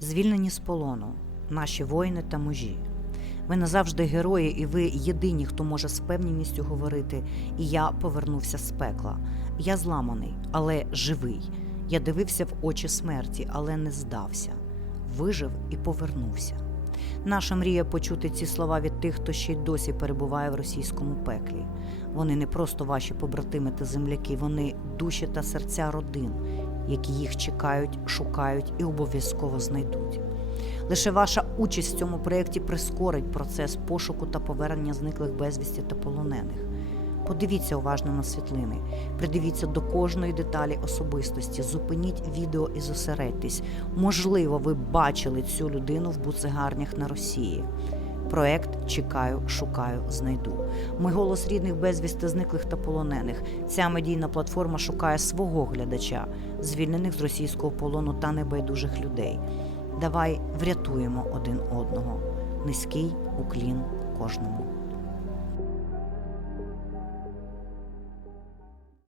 звільнені з полону, наші воїни та мужі. Ви назавжди герої, і ви єдині, хто може з впевненістю говорити. І я повернувся з пекла. Я зламаний, але живий. Я дивився в очі смерті, але не здався. Вижив і повернувся. Наша мрія почути ці слова від тих, хто ще й досі перебуває в російському пеклі. Вони не просто ваші побратими та земляки, вони душі та серця родин, які їх чекають, шукають і обов'язково знайдуть. Лише ваша участь в цьому проєкті прискорить процес пошуку та повернення зниклих безвісті та полонених. Подивіться уважно на світлини, придивіться до кожної деталі особистості, зупиніть відео і зосередьтесь. Можливо, ви бачили цю людину в буцегарнях на Росії. Проект Чекаю, шукаю, знайду. Ми голос рідних безвісти зниклих та полонених. Ця медійна платформа шукає свого глядача, звільнених з російського полону та небайдужих людей. Давай врятуємо один одного. Низький уклін кожному.